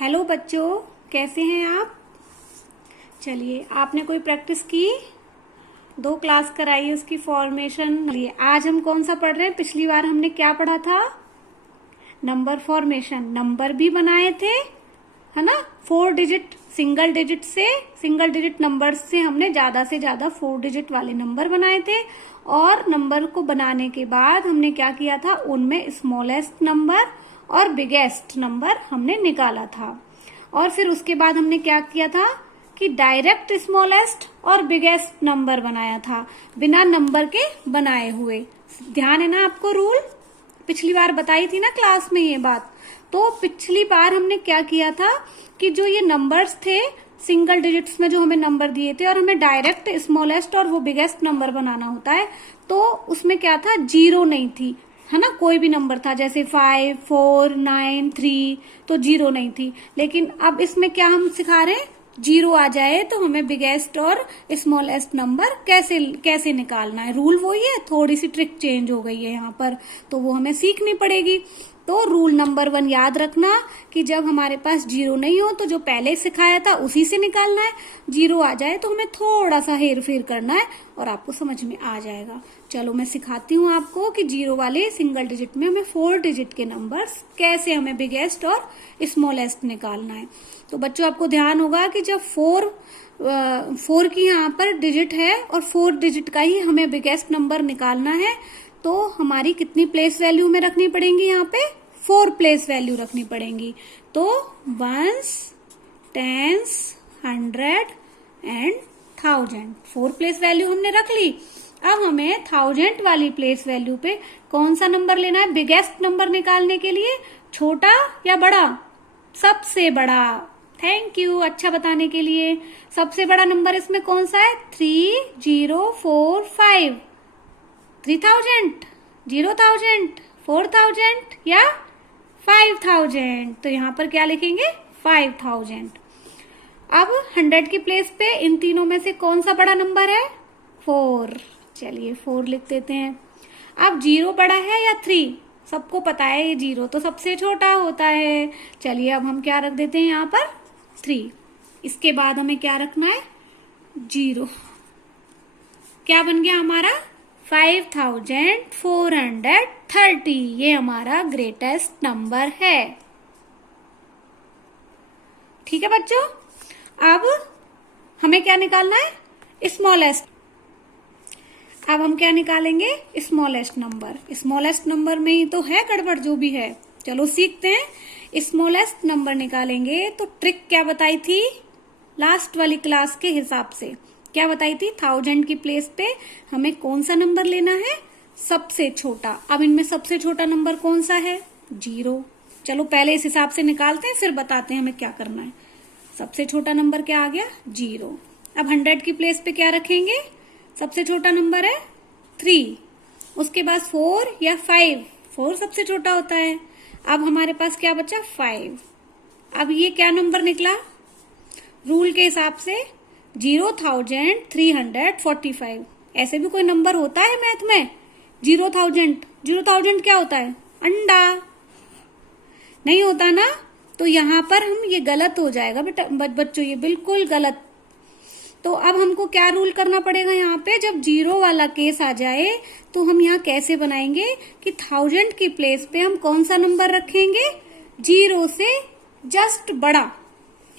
Hello बच्चों, कैसे हैं आप। चलिए, आपने कोई प्रैक्टिस की? 2 क्लास कराई, उसकी फॉर्मेशन लिए। आज हम कौन सा पढ़ रहे हैं? पिछली बार हमने क्या पढ़ा था? Number formation. नंबर भी बनाए थे, है ना। 4 डिजिट सिंगल डिजिट नंबर से हमने ज्यादा से ज्यादा 4 डिजिट वाले नंबर बनाए थे। और नंबर को बनाने के बाद हमने क्या किया था? उनमें स्मॉलेस्ट नंबर और बिगेस्ट नंबर हमने निकाला था। और फिर उसके बाद हमने क्या किया था कि डायरेक्ट स्मॉलेस्ट और बिगेस्ट नंबर बनाया था, बिना नंबर के बनाए हुए। ध्यान है ना आपको? रूल पिछली बार बताई थी ना क्लास में ये बात। तो पिछली बार हमने क्या किया था कि जो ये नंबर्स थे सिंगल डिजिट्स में, जो हमें नंबर दिए थे और हमें डायरेक्ट स्मॉलेस्ट और वो बिगेस्ट नंबर बनाना होता है, तो उसमें क्या था? 0 नहीं थी, है ना। कोई भी नंबर था, जैसे 5, 4, 9, 3, तो 0 नहीं थी। लेकिन अब इसमें क्या हम सिखा रहे हैं? 0 आ जाए तो हमें बिगेस्ट और स्मॉलेस्ट नंबर कैसे निकालना है। रूल वही है, थोड़ी सी ट्रिक चेंज हो गई है यहाँ पर, तो वो हमें सीखनी पड़ेगी। तो रूल नंबर 1 याद रखना कि जब हमारे पास 0 नहीं हो तो जो पहले सिखाया था उसी से निकालना है। 0 आ जाए तो हमें थोड़ा सा हेर फेर करना है और आपको समझ में आ जाएगा। चलो मैं सिखाती हूँ आपको कि 0 वाले सिंगल डिजिट में हमें 4 डिजिट के नंबर्स कैसे हमें बिगेस्ट और स्मॉलेस्ट निकालना है। तो बच्चों, आपको ध्यान होगा कि जब 4 की यहाँ पर डिजिट है और 4 डिजिट का ही हमें बिगेस्ट नंबर निकालना है, तो हमारी कितनी प्लेस वैल्यू में रखनी पड़ेंगी? यहाँ पे 4 प्लेस वैल्यू रखनी पड़ेंगी। तो 1s, 10s, 100 and 1000 4 place value हमने रख ली। अब हमें 1000 वाली प्लेस वैल्यू पे कौन सा नंबर लेना है बिगेस्ट नंबर निकालने के लिए? छोटा या बड़ा? सबसे बड़ा। थैंक यू, अच्छा बताने के लिए। सबसे बड़ा नंबर इसमें कौन सा है? 3045। 3000, 0,000, 4000 या 5000? तो यहाँ पर क्या लिखेंगे? 5000। अब 100 की प्लेस पे इन तीनों में से कौन सा बड़ा नंबर है? 4। चलिए 4 लिख देते हैं। अब 0 बड़ा है या 3? सबको पता है ये 0 तो सबसे छोटा होता है। चलिए अब हम क्या रख देते हैं यहाँ पर? 3। इसके बाद हमें क्या रखना है? 0। क्या बन गया हमारा? 5430। ये हमारा ग्रेटेस्ट नंबर है। ठीक है बच्चों, अब हमें क्या निकालना है? स्मॉलेस्ट। अब हम क्या निकालेंगे? Smallest number. स्मॉलेस्ट नंबर में ही तो है गड़बड़ जो भी है। चलो सीखते हैं। स्मॉलेस्ट नंबर निकालेंगे तो ट्रिक क्या बताई थी लास्ट वाली क्लास के हिसाब से? क्या बताई थी? 1000 की प्लेस पे हमें कौन सा नंबर लेना है? सबसे छोटा। अब इनमें सबसे छोटा नंबर कौन सा है? 0। चलो पहले इस हिसाब से निकालते हैं, फिर बताते हैं हमें क्या करना है। सबसे छोटा नंबर क्या आ गया? 0। अब 100 की प्लेस पे क्या रखेंगे? सबसे छोटा नंबर है 3। उसके बाद 4 या 5? 4 सबसे छोटा होता है। अब हमारे पास क्या बचा? 5। अब ये क्या नंबर निकला रूल के हिसाब से? 0345। ऐसे भी कोई नंबर होता है मैथ में? 0,000 क्या होता है? अंडा। नहीं होता ना। तो यहाँ पर हम ये गलत हो जाएगा बेटा बच्चों, ये बिल्कुल गलत। तो अब हमको क्या रूल करना पड़ेगा यहाँ पे? जब 0 वाला केस आ जाए तो हम यहाँ कैसे बनाएंगे कि 1000 की प्लेस पे हम कौन सा नंबर रखेंगे? 0 से जस्ट बड़ा,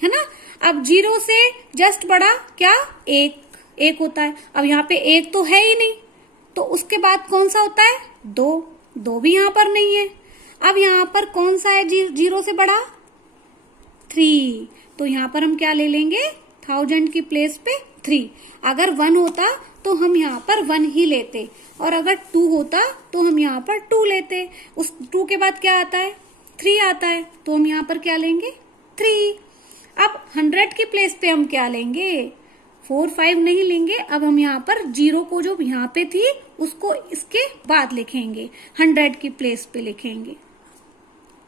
है ना। अब 0 से जस्ट बड़ा क्या? 1 होता है। अब यहाँ पे 1 तो है ही नहीं, तो उसके बाद कौन सा होता है? 2 भी यहाँ पर नहीं है। अब यहाँ पर कौन सा है 0 से बड़ा? 3। तो यहाँ पर हम क्या ले लेंगे? 1000 की प्लेस पे 3। अगर 1 होता तो हम यहाँ पर 1 ही लेते, और अगर 2 होता तो हम यहाँ पर 2 लेते। उस 2 के बाद क्या आता है? 3 आता है, तो हम यहाँ पर क्या लेंगे? 3। अब 100 की प्लेस पे हम क्या लेंगे? 4, 5 नहीं लेंगे। अब हम यहाँ पर 0 को जो यहाँ पे थी उसको इसके बाद लिखेंगे, 100 की प्लेस पे लिखेंगे।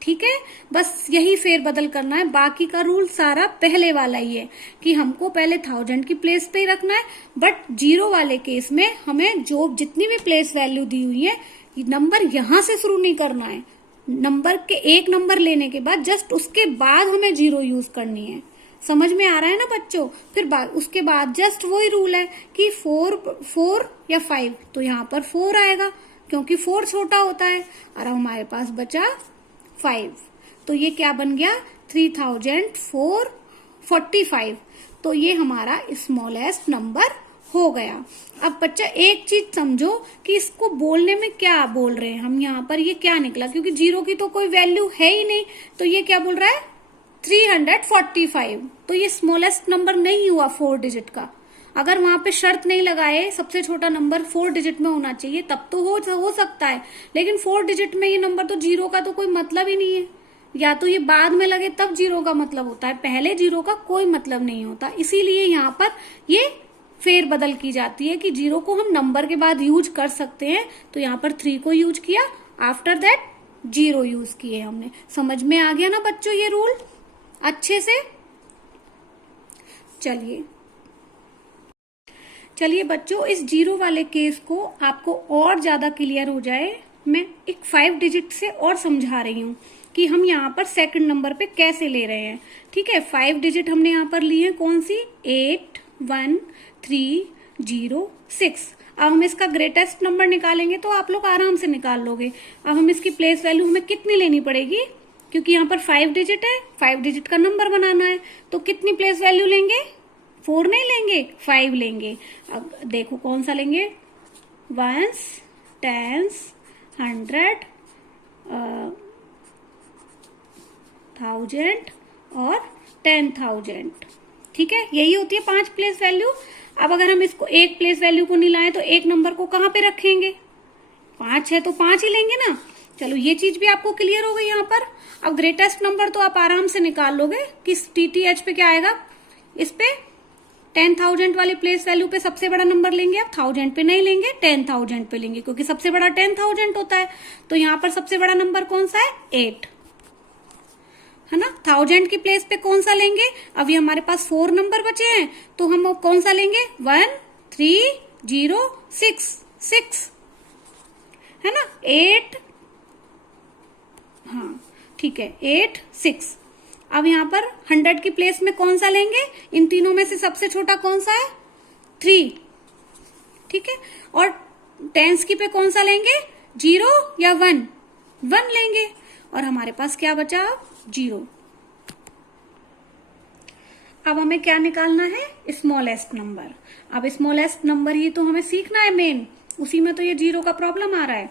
ठीक है, बस यही फेर बदल करना है। बाकी का रूल सारा पहले वाला ही है कि हमको पहले 1000 की प्लेस पे ही रखना है। बट 0 वाले केस में हमें जो जितनी भी प्लेस वैल्यू दी हुई है, नंबर यहां से शुरू नहीं करना है, नंबर के एक नंबर लेने के बाद जस्ट उसके बाद हमें 0 यूज करनी है। समझ में आ रहा है ना बच्चों? फिर उसके बाद जस्ट वही रूल है कि 4 या 5, तो यहाँ पर 4 आएगा क्योंकि 4 छोटा होता है। और अब हमारे पास बचा 5, तो ये क्या बन गया? 3445। तो ये हमारा स्मॉलेस्ट नंबर हो गया। अब बच्चा एक चीज समझो कि इसको बोलने में क्या बोल रहे हैं हम यहाँ पर, ये क्या निकला, क्योंकि 0 की तो कोई वैल्यू है ही नहीं, तो ये क्या बोल रहा है? 345। तो ये स्मॉलेस्ट नंबर नहीं हुआ 4 डिजिट का। अगर वहां पे शर्त नहीं लगाए सबसे छोटा नंबर 4 डिजिट में होना चाहिए तब तो हो सकता है, लेकिन 4 डिजिट में ये नंबर तो 0 का तो कोई मतलब ही नहीं है। या तो ये बाद में लगे तब 0 का मतलब होता है, पहले 0 का कोई मतलब नहीं होता। इसीलिए यहाँ पर ये फेर बदल की जाती है कि 0 को हम नंबर के बाद यूज कर सकते हैं, तो यहाँ पर 3 को यूज किया, आफ्टर दैट 0 यूज किए हमने। समझ में आ गया ना बच्चों ये रूल अच्छे से? चलिए बच्चों, इस 0 वाले केस को आपको और ज्यादा क्लियर हो जाए, मैं एक 5 डिजिट से और समझा रही हूँ कि हम यहाँ पर सेकंड नंबर पे कैसे ले रहे हैं। ठीक है, 5 डिजिट हमने यहाँ पर ली है, कौन सी? 8 1 3 0 6। अब हम इसका ग्रेटेस्ट नंबर निकालेंगे तो आप लोग आराम से निकाल लोगे। अब हम इसकी प्लेस वैल्यू हमें कितनी लेनी पड़ेगी, क्योंकि यहाँ पर 5 डिजिट है, 5 डिजिट का नंबर बनाना है, तो कितनी प्लेस वैल्यू लेंगे? 4 नहीं लेंगे, 5 लेंगे। अब देखो कौन सा लेंगे? 1s 10s 100 1000 और 10,000। ठीक है, यही होती है 5 प्लेस वैल्यू। अब अगर हम इसको एक प्लेस वैल्यू को नहीं लाए तो एक नंबर को कहाँ पे रखेंगे? 5 है तो 5 ही लेंगे ना। चलो ये चीज भी आपको क्लियर हो गई यहाँ पर। अब ग्रेटेस्ट नंबर तो आप आराम से निकाल लोगे कि TTH पे क्या आएगा, इस पे 10,000 वाले प्लेस वैल्यू पे सबसे बड़ा नंबर लेंगे। अब 1000 पे नहीं लेंगे, 10,000 पे लेंगे, क्योंकि सबसे बड़ा 10,000 होता है। तो यहाँ पर सबसे बड़ा नंबर कौन सा है? 8 है ना। 1000 की प्लेस पे कौन सा लेंगे? अभी हमारे पास 4 नंबर बचे हैं, तो हम कौन सा लेंगे? 1 3 0 6 है ना। 8, हाँ ठीक है, 8 6। अब यहाँ पर 100 की प्लेस में कौन सा लेंगे? इन तीनों में से सबसे छोटा कौन सा है? 3। ठीक है, और 10s की पे कौन सा लेंगे? 0 या 1? 1 लेंगे। और हमारे पास क्या बचा? 0। अब हमें क्या निकालना है? Smallest number. अब स्मॉलेस्ट नंबर ही तो हमें सीखना है मेन, उसी में तो ये 0 का प्रॉब्लम आ रहा है।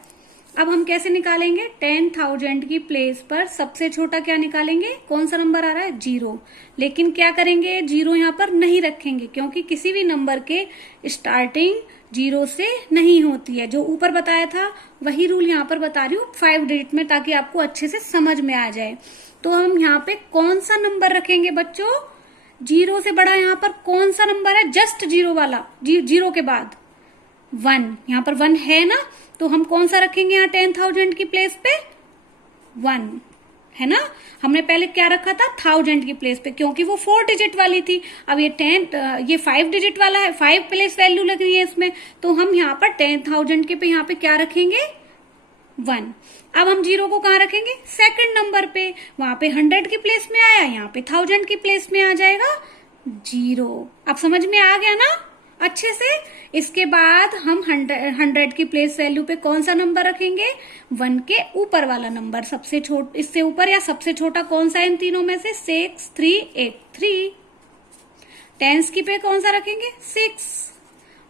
अब हम कैसे निकालेंगे? 10,000 की प्लेस पर सबसे छोटा क्या निकालेंगे? कौन सा नंबर आ रहा है? 0। लेकिन क्या करेंगे? 0 यहाँ पर नहीं रखेंगे, क्योंकि किसी भी नंबर के स्टार्टिंग 0 से नहीं होती है। जो ऊपर बताया था वही रूल यहाँ पर बता रही हूँ 5 डिजिट में, ताकि आपको अच्छे से समझ में आ जाए। तो हम यहाँ पे कौन सा नंबर रखेंगे बच्चों? 0 से बड़ा यहाँ पर कौन सा नंबर है? जस्ट 0 वाला, 0 के बाद 1। यहाँ पर 1 है ना, तो हम कौन सा रखेंगे यहाँ 10,000 की प्लेस पे? 1 है ना। हमने पहले क्या रखा था? 1000 की प्लेस पे, क्योंकि वो 4 डिजिट वाली थी। अब ये 5 डिजिट वाला है, 5 प्लेस वैल्यू लग रही है इसमें, तो हम यहाँ पर 10,000 के पे यहाँ पे क्या रखेंगे? 1। अब हम 0 को कहाँ रखेंगे? सेकंड नंबर पे। वहां पे 100 की प्लेस में आया, यहाँ पे 1000 की प्लेस में आ जाएगा 0। अब समझ में आ गया ना अच्छे से? इसके बाद हम 100 की प्लेस वैल्यू पे कौन सा नंबर रखेंगे? 1 के ऊपर वाला नंबर, सबसे छोटा, इससे ऊपर या सबसे छोटा कौन सा है इन तीनों में से? 6 3 8 3। 10s की पे कौन सा रखेंगे? 6।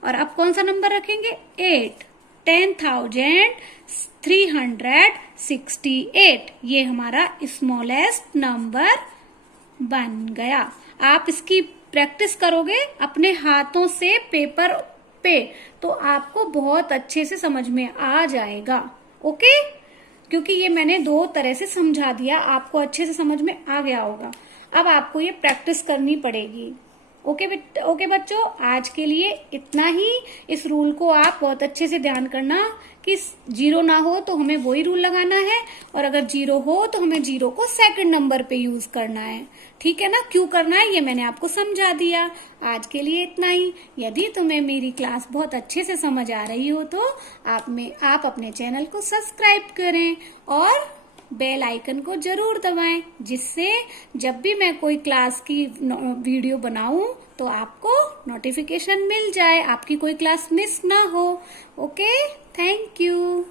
और अब कौन सा नंबर रखेंगे? 8। 10,368। ये हमारा स्मॉलेस्ट नंबर बन गया। आप इसकी प्रैक्टिस करोगे अपने हाथों से पेपर पे, तो आपको बहुत अच्छे से समझ में आ जाएगा। ओके, क्योंकि ये मैंने 2 तरह से समझा दिया, आपको अच्छे से समझ में आ गया होगा। अब आपको ये प्रैक्टिस करनी पड़ेगी। ओके बच्चों, आज के लिए इतना ही। इस रूल को आप बहुत अच्छे से ध्यान करना कि 0 ना हो तो हमें वही रूल लगाना है, और अगर 0 हो तो हमें 0 को सेकंड नंबर पे यूज करना है। ठीक है ना। क्यों करना है ये मैंने आपको समझा दिया। आज के लिए इतना ही। यदि तुम्हें मेरी क्लास बहुत अच्छे से समझ आ रही हो तो आप अपने चैनल को सब्सक्राइब करें और बेल आइकन को जरूर दबाएं, जिससे जब भी मैं कोई क्लास की वीडियो बनाऊं तो आपको नोटिफिकेशन मिल जाए, आपकी कोई क्लास मिस ना हो। Okay, thank you.